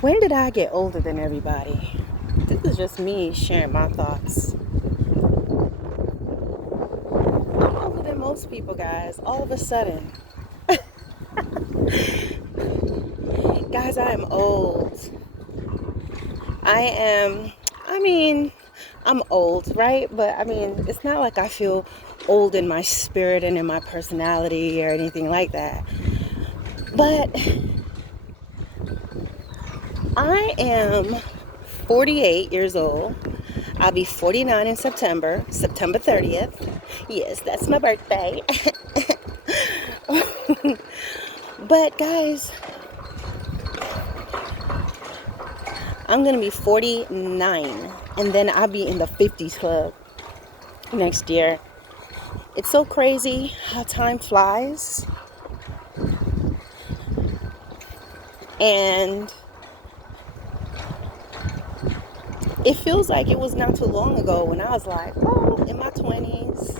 When did I get older than everybody? This is just me sharing my thoughts. I'm older than most people, guys. All of a sudden. Guys, I am old. I am, I mean, I'm old, right? But I mean, it's not like I feel old in my spirit and in my personality or anything like that. But I am 48 years old. I'll be 49 in September, September 30th. Yes, that's my birthday. But guys, I'm going to be 49 and then I'll be in the 50s club next year. It's so crazy how time flies. And it feels like it was not too long ago when I was like, oh, in my 20s.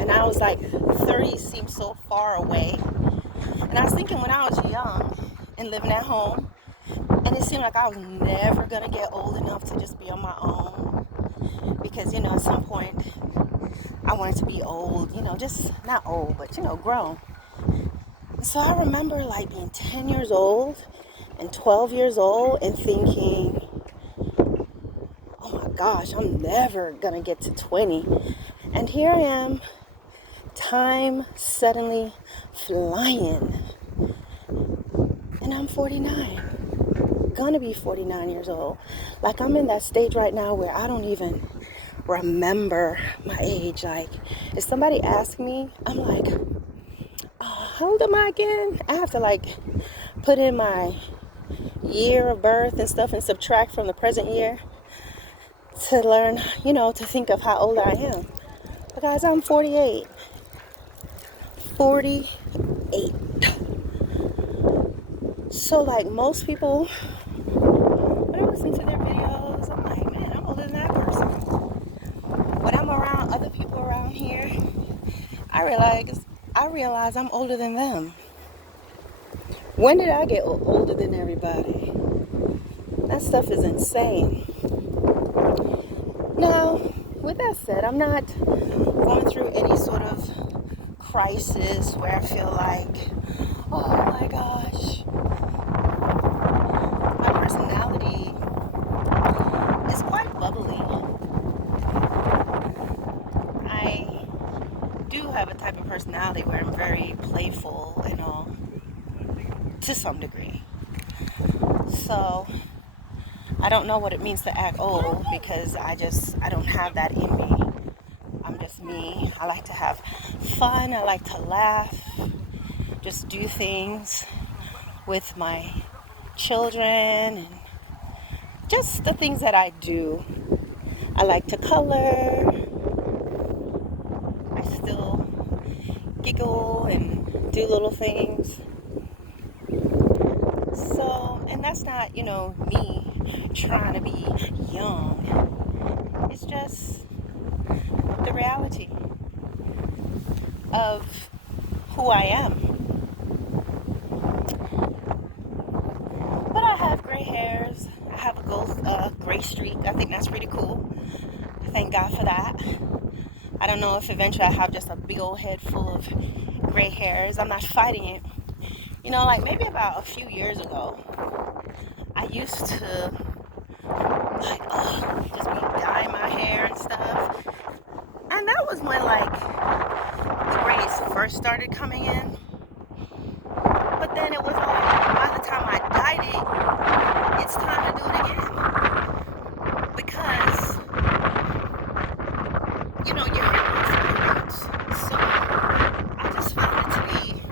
And I was like, 30 seemed so far away. And I was thinking when I was young and living at home, and it seemed like I was never going to get old enough to just be on my own. Because, at some point, I wanted to be old, just not old, but, grown. So I remember like being 10 years old and 12 years old and thinking, oh my gosh, I'm never going to get to 20. And here I am, time suddenly flying. And I'm 49, gonna be 49 years old. Like I'm in that stage right now where I don't even remember my age. Like if somebody asks me, I'm like, oh, how old am I again? I have to like put in my year of birth and stuff and subtract from the present year to learn, to think of how old I am. But guys, I'm 48. 48. So like most people, when I listen to their videos, I'm like, man, I'm older than that person. When I'm around other people around here, I realize I'm older than them. When did I get older than everybody? That stuff is insane. Now, with that said, I'm not going through any sort of crisis where I feel like, oh my gosh, my personality is quite bubbly. I do have a type of personality where I'm very playful and all, to some degree. So I don't know what it means to act old because I don't have that in me. I'm just me. I like to have fun. I like to laugh. Just do things with my children and just the things that I do. I like to color. I still giggle and do little things. So, and that's not, me trying to be young. It's just the reality of who I am. But I have gray hairs. I have a gray streak. I think that's pretty cool. I thank God for that. I don't know if eventually I have just a big old head full of gray hairs. I'm not fighting it. Like maybe about a few years ago, I used to just be dyeing my hair and stuff. And that was when like the grays first started coming in. But then it was like by the time I dyed it, it's time to do it again. Because, your hair grows from the roots. So I just found it to be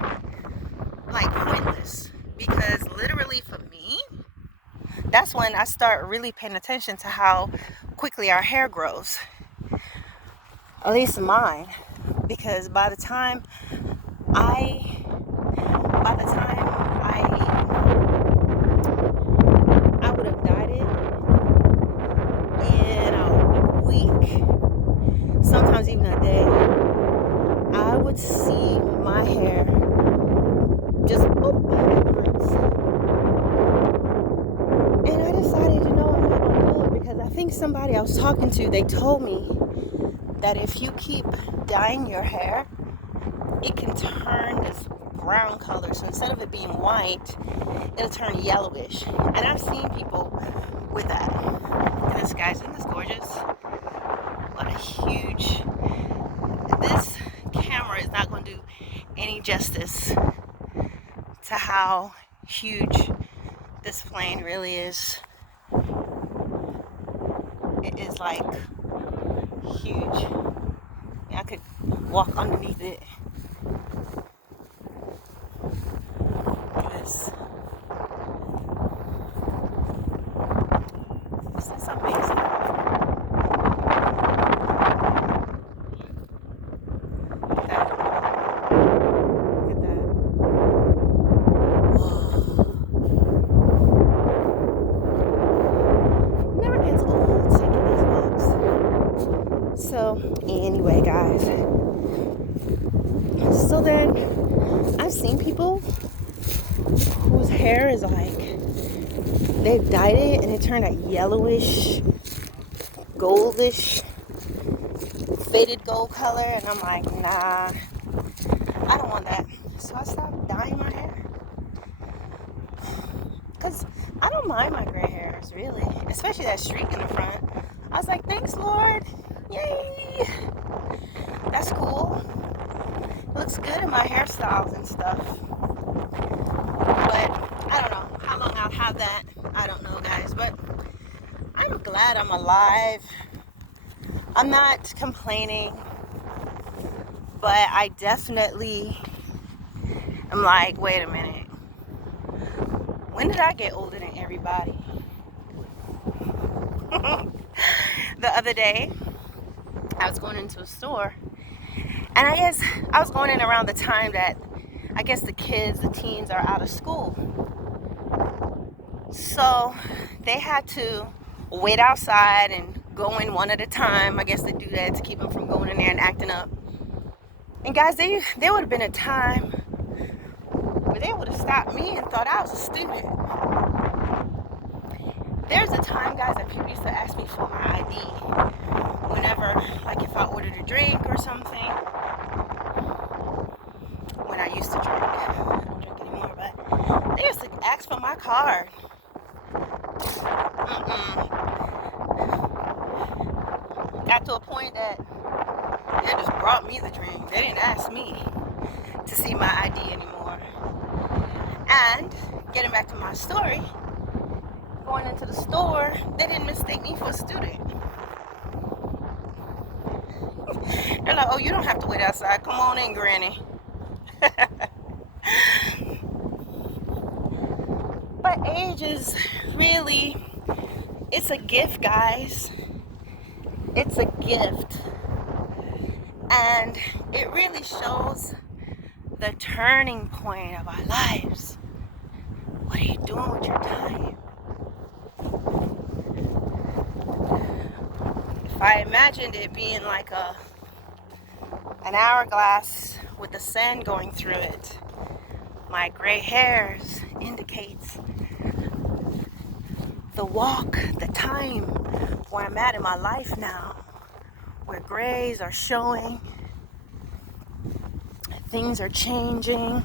like pointless. Because literally for me, that's when I start really paying attention to how quickly our hair grows. At least mine. Because by the time I would have dyed it in a week, sometimes even a day, I would see my hair just boop, somebody I was talking to, they told me that if you keep dyeing your hair, it can turn this brown color. So instead of it being white, it'll turn yellowish. And I've seen people with that. And this, guys, isn't this gorgeous? What a huge... This camera is not going to do any justice to how huge this plane really is. It is like huge. I could walk underneath it. Look at this. This is amazing. Look at that. Look at that. Whoa. Never gets old taking these walks. So, anyway, guys. So then, I've seen people whose hair is like, they've dyed it and it turned a yellowish, goldish, faded gold color, and I'm like, nah, I don't want that. So I stopped dyeing my hair. Because I don't mind my gray hairs, really, especially that streak in the front. I was like, thanks, Lord. Yay. That's cool. Looks good in my hairstyles and stuff. But I don't know how long I'll have that. I don't know, guys. But I'm glad I'm alive. I'm not complaining. But I definitely am like, wait a minute. When did I get older than everybody? The other day, I was going into a store. And I guess I was going in around the time that I guess the teens are out of school. So they had to wait outside and go in one at a time. I guess they do that to keep them from going in there and acting up. And guys, there would have been a time where they would have stopped me and thought I was a student. There's a time, guys, that people used to ask me for my ID whenever, like if I ordered a drink or something. When I used to drink. I don't drink anymore, but they used to ask for my card. Got to a point that they just brought me the drink. They didn't ask me to see my ID anymore. And getting back to my story, going into the store, they didn't mistake me for a student. They're like, oh, you don't have to wait outside. Come on in, Granny. But age is really, it's a gift, guys. It's a gift. And it really shows the turning point of our lives. What are you doing with your time? If I imagined it being like an hourglass with the sand going through it, my gray hairs indicates the walk, the time where I'm at in my life now, where grays are showing, things are changing.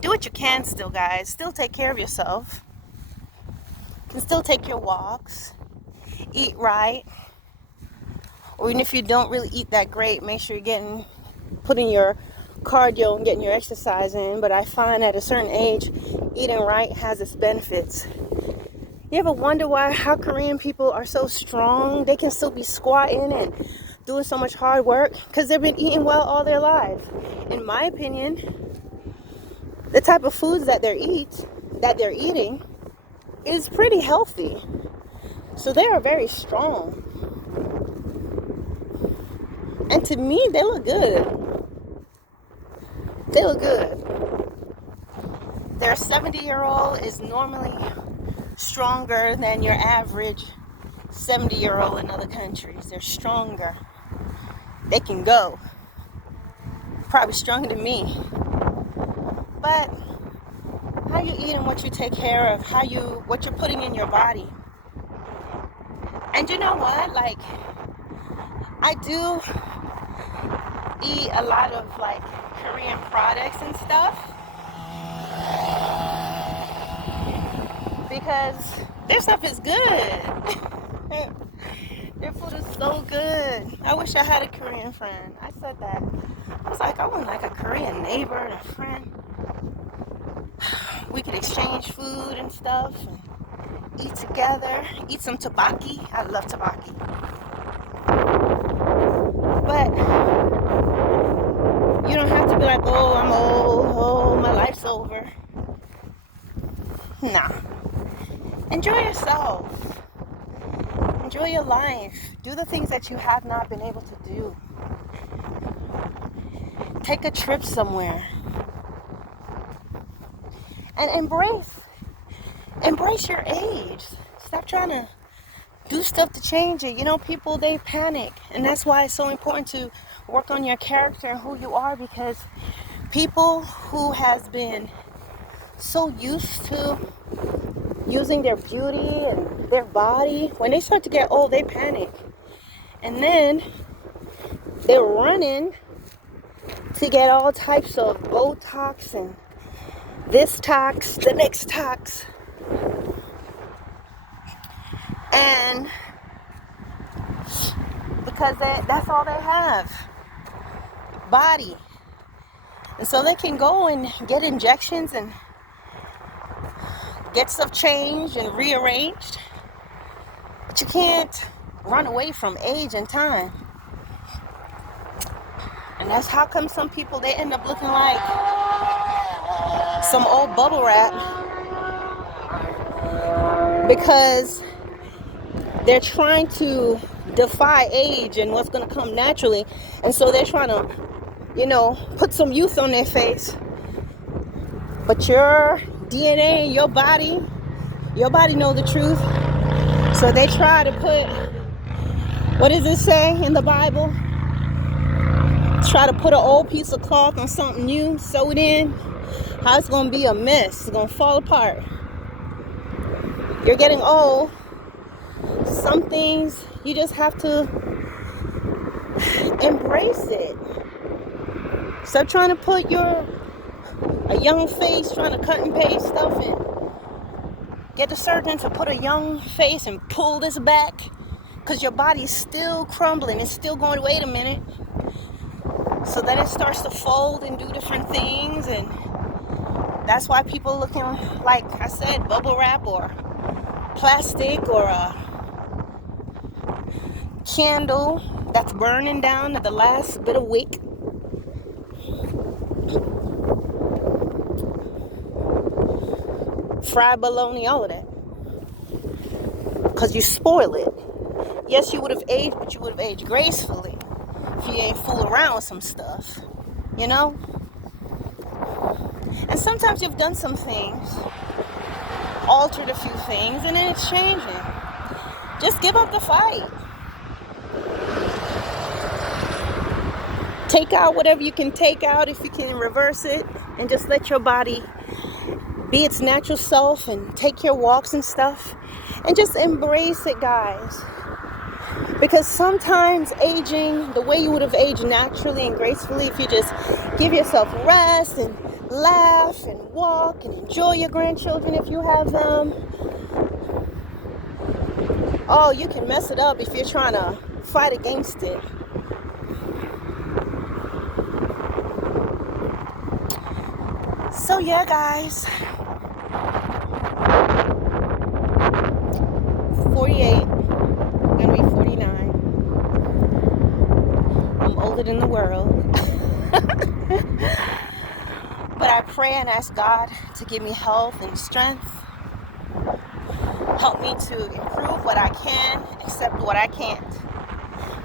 Do what you can still, guys. Still take care of yourself. You can still take your walks, eat right, or even if you don't really eat that great, make sure you're putting your cardio and getting your exercise in. But I find at a certain age, eating right has its benefits. You ever wonder how Korean people are so strong? They can still be squatting and doing so much hard work because they've been eating well all their lives. In my opinion, the type of foods that they're eating is pretty healthy. So they are very strong. And to me, they look good. They look good. Their 70-year-old is normally stronger than your average 70-year-old in other countries. They're stronger. They can go. Probably stronger than me. But how you eat and what you take care of, what you're putting in your body, And you know what? Like, I do eat a lot of like Korean products and stuff because their stuff is good. Their food is so good. I wish I had a Korean friend. I said that. I was like, I want like a Korean neighbor and a friend. We could exchange food and stuff and eat together. Eat some tteokbokki. I love tteokbokki. But you don't have to be like, oh, I'm old. Oh, my life's over. Nah. Enjoy yourself. Enjoy your life. Do the things that you have not been able to do. Take a trip somewhere. And embrace your age. Stop trying to do stuff to change it. You know, people, they panic. And that's why it's so important to work on your character and who you are, because people who has been so used to using their beauty and their body, when they start to get old, they panic. And then they're running to get all types of Botox and this tox, the next tox. And because that's all they have, body. And so they can go and get injections and get stuff changed and rearranged. But you can't run away from age and time. And that's how come some people, they end up looking like some old bubble wrap, because they're trying to defy age and what's going to come naturally. And so they're trying to, put some youth on their face. But your DNA, your body know the truth. So they try to put, what does it say in the Bible? Try to put an old piece of cloth on something new, sew it in. How it's going to be a mess. It's going to fall apart. You're getting old. Some things you just have to embrace it. Stop trying to put a young face, trying to cut and paste stuff and get the surgeon to put a young face and pull this back, because your body's still crumbling. It's still going, wait a minute. So then it starts to fold and do different things, and that's why people looking, like I said, bubble wrap or plastic or a candle that's burning down to the last bit of wick. Fried bologna, all of that. Because you spoil it. Yes, you would have aged, but you would have aged gracefully if you ain't fool around with some stuff. You know? And sometimes you've done some things, altered a few things, and then it's changing. Just give up the fight. Take out whatever you can take out, if you can reverse it, and just let your body be its natural self and take your walks and stuff. And just embrace it, guys. Because sometimes aging, the way you would have aged naturally and gracefully, if you just give yourself rest and laugh and walk and enjoy your grandchildren if you have them. Oh, you can mess it up if you're trying to fight against it. So yeah, guys. 48. Gonna be 49. I'm older than the world. But I pray and ask God to give me health and strength. Help me to improve what I can, accept what I can't.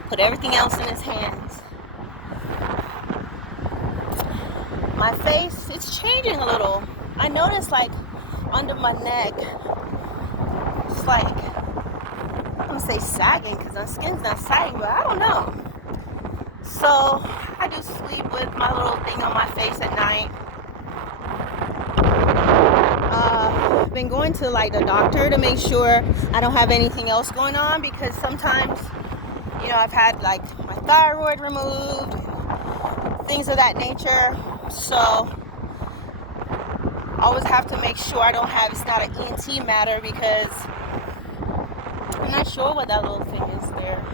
Put everything else in His hands. My face, it's changing a little. I noticed, like, under my neck, it's like, I'm gonna say sagging, because my skin's not sagging, but I don't know. So I do sleep with my little thing on my face at night. I've been going to like the doctor to make sure I don't have anything else going on, because sometimes, I've had like my thyroid removed, things of that nature. So I always have to make sure I don't have, it's not an ENT matter, because I'm not sure what that little thing is there.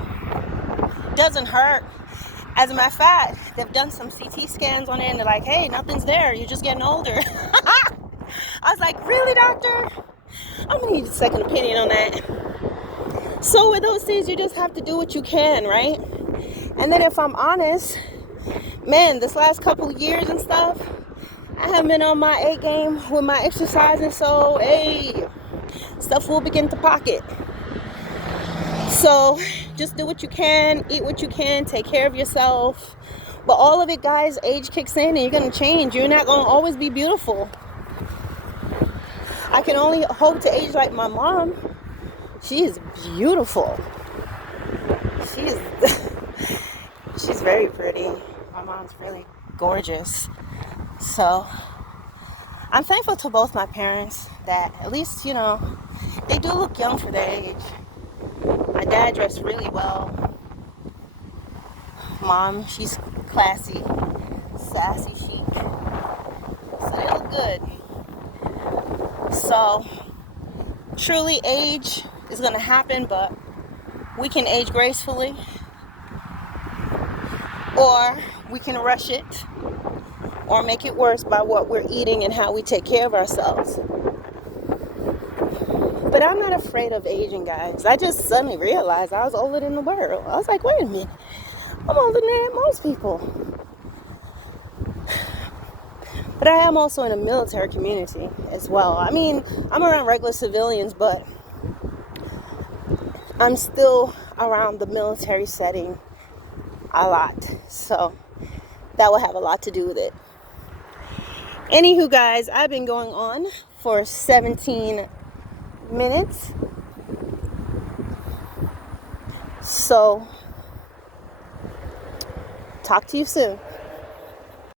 It doesn't hurt. As a matter of fact, they've done some CT scans on it and they're like, hey, nothing's there. You're just getting older. I was like, really, doctor? I'm going to need a second opinion on that. So with those things, you just have to do what you can, right? And then if I'm honest, man, this last couple of years and stuff, I haven't been on my A game with my exercising. So, hey, stuff will begin to pocket. So just do what you can, eat what you can, take care of yourself. But all of it, guys, age kicks in and you're going to change. You're not going to always be beautiful. I can only hope to age like my mom. She is beautiful. She's very pretty. My mom's really gorgeous. So I'm thankful to both my parents that at least, they do look young for their age. My dad dressed really well. Mom, she's classy, sassy, chic. So they look good. So truly, age is going to happen, but we can age gracefully, or we can rush it, or make it worse by what we're eating and how we take care of ourselves. But I'm not afraid of aging, guys. I just suddenly realized I was older than the world. I was like, wait a minute. I'm older than most people. But I am also in a military community as well. I mean, I'm around regular civilians, but I'm still around the military setting a lot. So that will have a lot to do with it. Anywho, guys, I've been going on for 17 minutes. So talk to you soon.